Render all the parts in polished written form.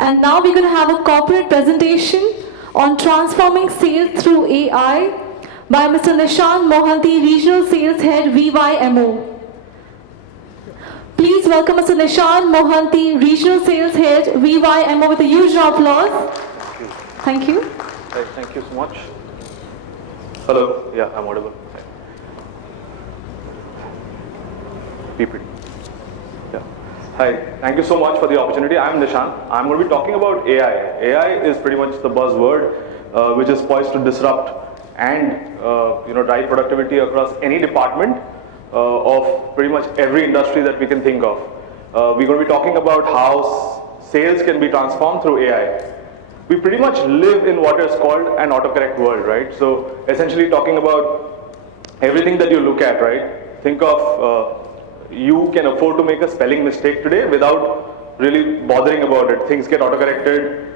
And now we're going to have a corporate presentation on transforming sales through AI by Mr. Nishant Mohanty, Regional Sales Head, VYMO. Please welcome Mr. Nishant Mohanty, Regional Sales Head, VYMO, with a huge round of applause. Thank you. Right, thank you so much. Hello, yeah, I'm audible. PPT. Yeah. Hi, thank you so much for the opportunity. I'm Nishant. I'm going to be talking about AI. AI is pretty much the buzzword which is poised to disrupt and drive productivity across any department of pretty much every industry that we can think of. We're going to be talking about how sales can be transformed through AI. We pretty much live in what is called an autocorrect world, right? So essentially talking about everything that you look at, right? Think of you can afford to make a spelling mistake today without really bothering about it. Things get autocorrected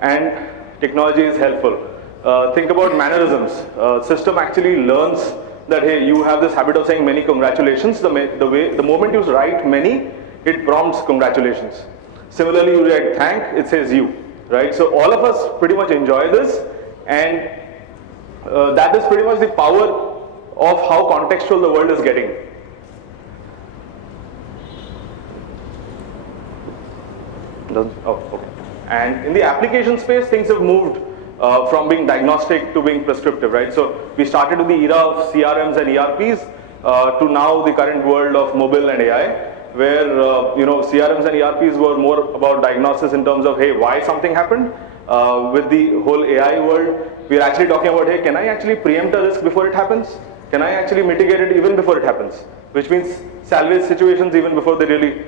and technology is helpful. Think about mannerisms. System actually learns that, hey, you have this habit of saying many congratulations. The moment you write many, it prompts congratulations. Similarly, you write thank, it says you, right? So all of us pretty much enjoy this, and that is pretty much the power of how contextual the world is getting. Okay. And in the application space, things have moved from being diagnostic to being prescriptive, right? So we started with the era of CRMs and ERPs to now the current world of mobile and AI, where CRMs and ERPs were more about diagnosis in terms of, hey, why something happened. With the whole AI world, we're actually talking about, hey, can I actually preempt a risk before it happens? Can I actually mitigate it even before it happens? Which means salvage situations even before they really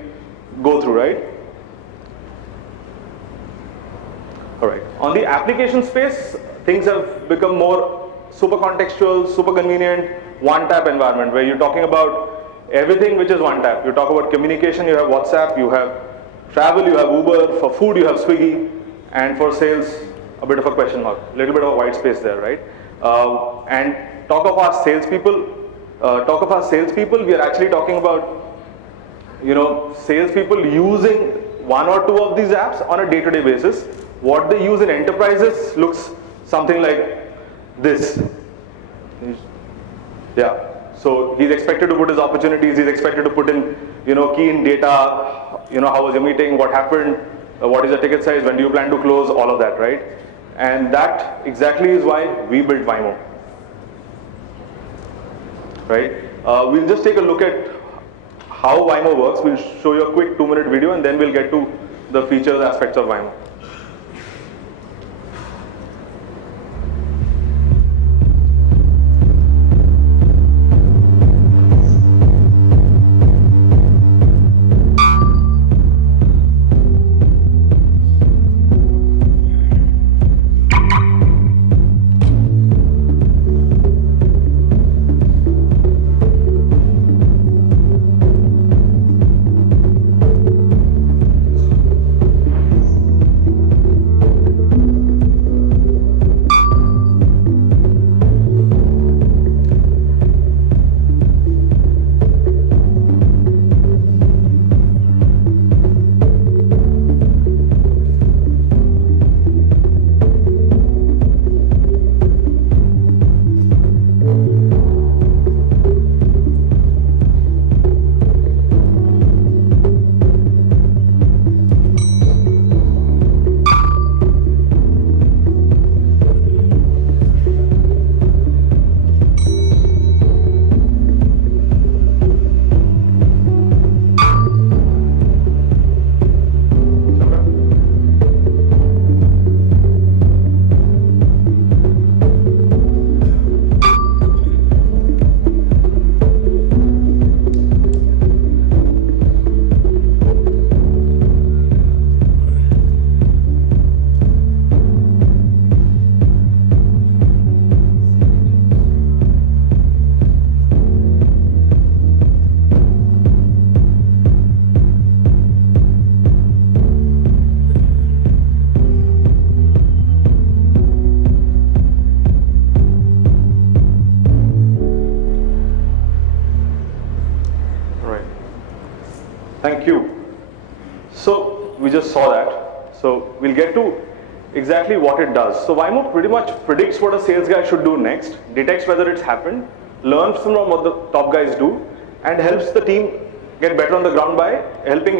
go through, right? All right. On the application space, things have become more super contextual, super convenient, one-tap environment where you're talking about everything which is one tap. You talk about communication, you have WhatsApp, you have travel, you have Uber, for food you have Swiggy, and for sales, a bit of a question mark, a little bit of a white space there, right? And talk of our salespeople, we are actually talking about, salespeople using one or two of these apps on a day-to-day basis. What they use in enterprises looks something like this. Yeah. So he's expected to put his opportunities, he's expected to put in, key in data, how was your meeting, what happened, what is the ticket size, when do you plan to close, all of that, right? And that exactly is why we built Vymo. Right? We'll just take a look at how Vymo works. We'll show you a quick 2-minute video and then we'll get to the features aspects of Vymo. Thank you. So we just saw that. So we'll get to exactly what it does. So Waymo pretty much predicts what a sales guy should do next, detects whether it's happened, learns from what the top guys do, and helps the team get better on the ground by helping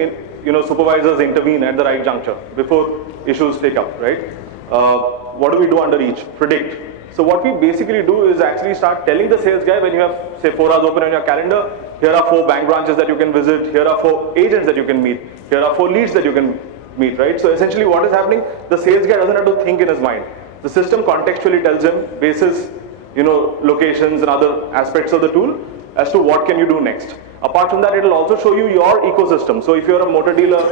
supervisors intervene at the right juncture before issues take up, right? What do we do under each? Predict. So what we basically do is actually start telling the sales guy, when you have say 4 hours open on your calendar, here are 4 bank branches that you can visit, here are 4 agents that you can meet, here are 4 leads that you can meet, right? So essentially what is happening, the sales guy doesn't have to think in his mind. The system contextually tells him, basis, locations and other aspects of the tool, as to what can you do next. Apart from that, it will also show you your ecosystem. So if you're a motor dealer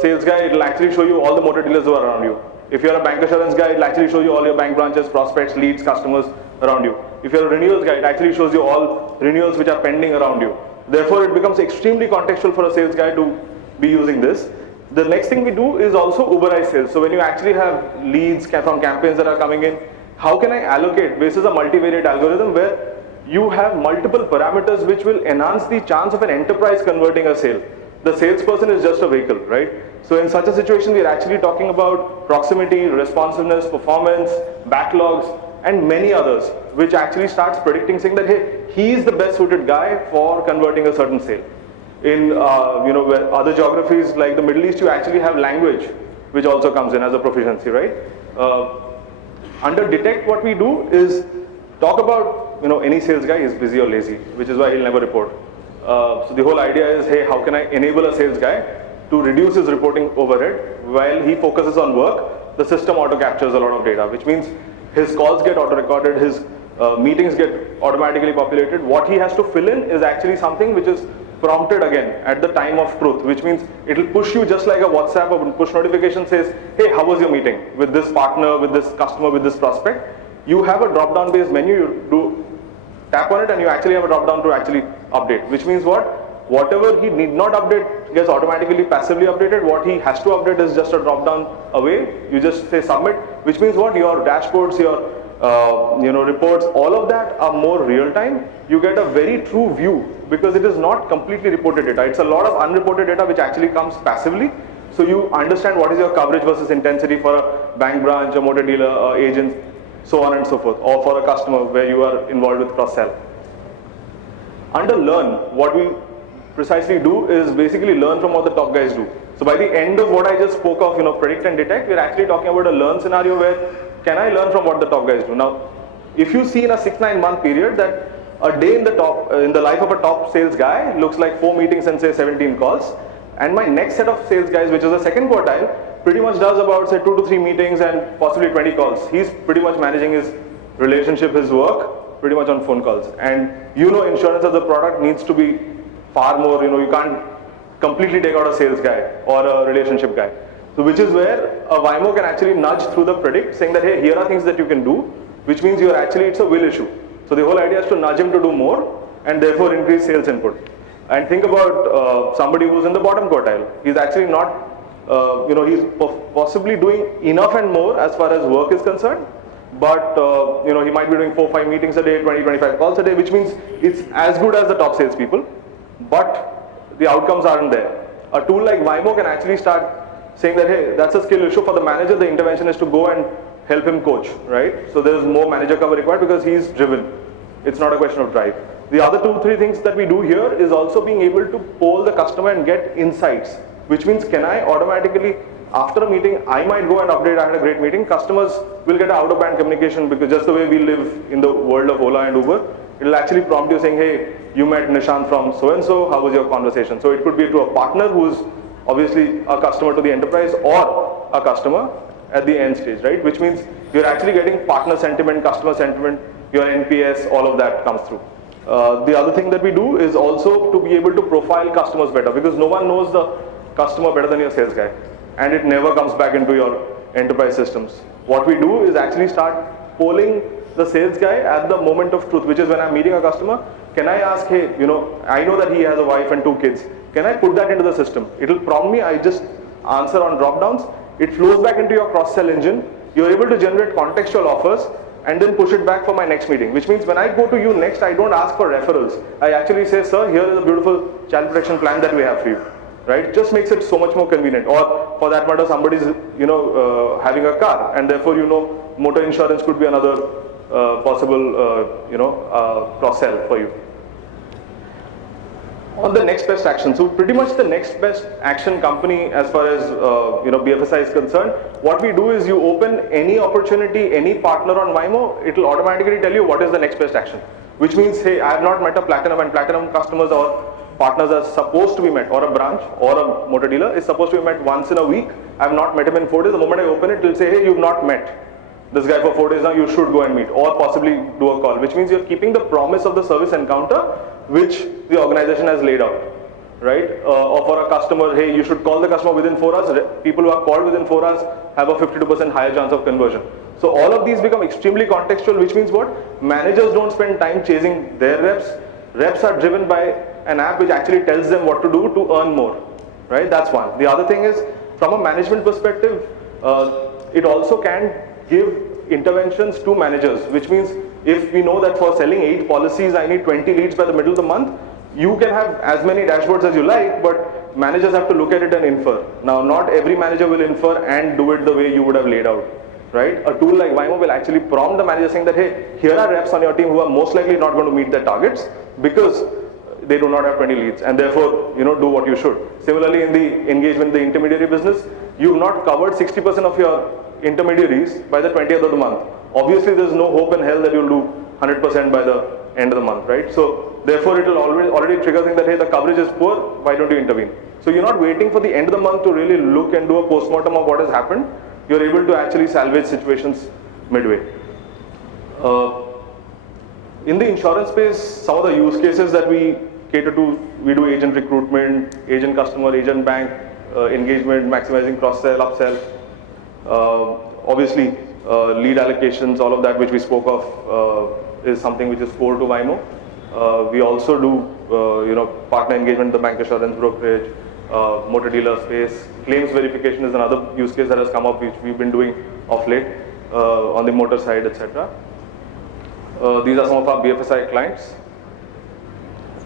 sales guy, it will actually show you all the motor dealers who are around you. If you're a bank assurance guy, it will actually show you all your bank branches, prospects, leads, customers around you. If you're a renewals guy, it actually shows you all renewals which are pending around you. Therefore, it becomes extremely contextual for a sales guy to be using this. The next thing we do is also Uberize sales. So when you actually have leads from campaigns that are coming in, how can I allocate? This is a multivariate algorithm where you have multiple parameters which will enhance the chance of an enterprise converting a sale. The salesperson is just a vehicle, right? So in such a situation, we are actually talking about proximity, responsiveness, performance, backlogs, and many others, which actually starts predicting, saying that, hey, he is the best suited guy for converting a certain sale. In where other geographies like the Middle East, you actually have language, which also comes in as a proficiency, right? Under detect, what we do is talk about any sales guy is busy or lazy, which is why he'll never report. So the whole idea is, hey, how can I enable a sales guy to reduce his reporting overhead while he focuses on work? The system auto captures a lot of data, which means his calls get auto recorded, his meetings get automatically populated. What he has to fill in is actually something which is prompted again at the time of truth, which means it will push you just like a WhatsApp or push notification says, hey, how was your meeting with this partner, with this customer, with this prospect? You have a drop down based menu, you do tap on it and you actually have a drop down to actually update, which means whatever he need not update gets automatically passively updated. What he has to update is just a drop down away. You just say submit, which means your dashboards, your reports, all of that are more real time. You get a very true view because it is not completely reported data. It's a lot of unreported data which actually comes passively. So you understand what is your coverage versus intensity for a bank branch, a motor dealer, agent, so on and so forth, or for a customer where you are involved with cross-sell. Under learn, what we precisely do is basically learn from what the top guys do. So by the end of what I just spoke of, predict and detect, we're actually talking about a learn scenario where can I learn from what the top guys do. Now, if you see in a 6-9 month period that a day in the life of a top sales guy looks like 4 meetings and say 17 calls, and my next set of sales guys, which is the second quartile, pretty much does about say 2 to 3 meetings and possibly 20 calls. He's pretty much managing his relationship, his work, pretty much on phone calls. And insurance as a product needs to be far more, you can't completely take out a sales guy or a relationship guy. So which is where a Waymo can actually nudge through the predict, saying that, hey, here are things that you can do, which means it's a will issue. So the whole idea is to nudge him to do more and therefore increase sales input. And think about somebody who's in the bottom quartile. He's actually not, he's possibly doing enough and more as far as work is concerned, but he might be doing 4-5 meetings a day, 20-25 calls a day, which means it's as good as the top sales people, but the outcomes aren't there. A tool like Waymo can actually start saying that, hey, that's a skill issue for the manager. The intervention is to go and help him coach, right? So there's more manager cover required because he's driven. It's not a question of drive. The other 2-3 things that we do here is also being able to poll the customer and get insights, which means can I automatically, after a meeting, I might go and update, I had a great meeting. Customers will get an out-of-band communication because just the way we live in the world of Ola and Uber, it will actually prompt you saying, hey, you met Nishant from so-and-so, how was your conversation? So it could be to a partner who's obviously a customer to the enterprise or a customer at the end stage, right? Which means you're actually getting partner sentiment, customer sentiment, your NPS, all of that comes through. The other thing that we do is also to be able to profile customers better because no one knows the customer better than your sales guy and it never comes back into your enterprise systems. What we do is actually start polling the sales guy at the moment of truth, which is when I'm meeting a customer, can I ask, hey, I know that he has a wife and 2 kids. Can I put that into the system? It will prompt me, I just answer on drop downs. It flows back into your cross-sell engine. You're able to generate contextual offers and then push it back for my next meeting, which means when I go to you next, I don't ask for referrals. I actually say, sir, here is a beautiful child protection plan that we have for you. right? Just makes it so much more convenient. Or for that matter, somebody's having a car, and therefore motor insurance could be another possible cross-sell for you. On the next best action, so pretty much the next best action company as far as BFSI is concerned, what we do is you open any opportunity, any partner on Waymo, it will automatically tell you what is the next best action. Which means, hey, I have not met a platinum, and platinum customers or partners are supposed to be met, or a branch or a motor dealer is supposed to be met once in a week. I have not met him in 4 days. The moment I open it will say, hey, you've not met this guy for 4 days now, you should go and meet, or possibly do a call, which means you're keeping the promise of the service encounter which the organization has laid out, right? Or for a customer, hey, you should call the customer within 4 hours. People who are called within 4 hours have a 52% higher chance of conversion. So all of these become extremely contextual, which means what? Managers don't spend time chasing their reps. Reps are driven by an app which actually tells them what to do to earn more, right? That's one. The other thing is, from a management perspective, it also can give interventions to managers, which means if we know that for selling 8 policies I need 20 leads by the middle of the month, you can have as many dashboards as you like, but managers have to look at it and infer. Now, not every manager will infer and do it the way you would have laid out, right? A tool like Waymo will actually prompt the manager saying that, hey, here are reps on your team who are most likely not going to meet their targets because they do not have 20 leads, and therefore, do what you should. Similarly, in the engagement, the intermediary business, you've not covered 60% of your intermediaries by the 20th of the month. Obviously, there's no hope in hell that you'll do 100% by the end of the month, right? So therefore, it will already trigger saying that, hey, the coverage is poor, why don't you intervene? So you're not waiting for the end of the month to really look and do a postmortem of what has happened. You're able to actually salvage situations midway. In the insurance space, some of the use cases that we cater to, we do agent recruitment, agent customer, agent bank, engagement, maximizing cross-sell, upsell. Obviously, lead allocations, all of that which we spoke of is something which is core to Waymo. We also do partner engagement, the bank assurance brokerage, motor dealer space. Claims verification is another use case that has come up, which we've been doing of late on the motor side, etc. These are some of our BFSI clients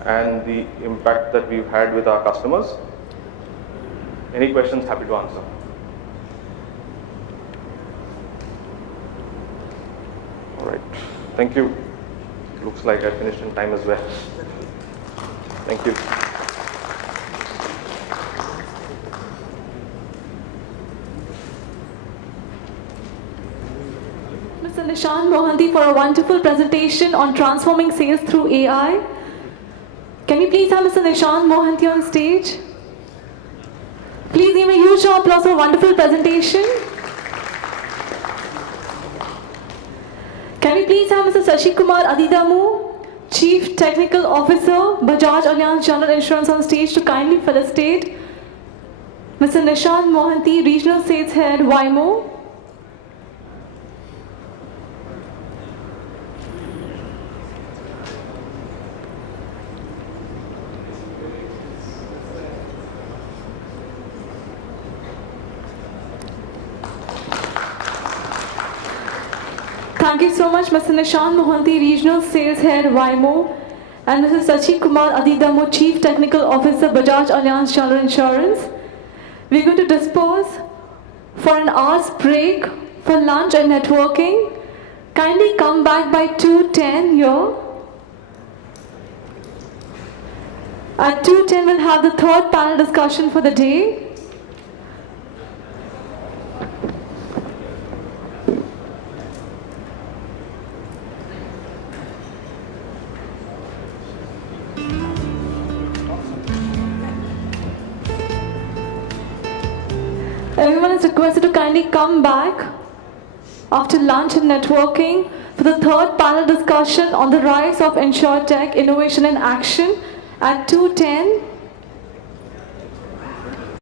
and the impact that we've had with our customers. Any questions? Happy to answer. All right. Thank you. Looks like I finished in time as well. Thank you. Mr. Nishant Mohanty for a wonderful presentation on transforming sales through AI. Can we please have Mr. Nishant Mohanty on stage? Please give a huge applause for a wonderful presentation. Can we please have Mr. Sashi Kumar Adidamu, Chief Technical Officer, Bajaj Allianz General Insurance on stage to kindly felicitate Mr. Nishant Mohanty, Regional Sales Head, Waymo. Thank you so much, Mr. Nishant Mohanty, Regional Sales Head, Waymo, and Mr. Sachi Kumar Adidamu, Chief Technical Officer, Bajaj Allianz General Insurance. We're going to disperse for an hour's break for lunch and networking. Kindly come back by 2:10 here. At 2:10, we'll have the third panel discussion for the day. Everyone is requested to kindly come back after lunch and networking for the third panel discussion on the rise of InsurTech, Innovation and Action at 2:10.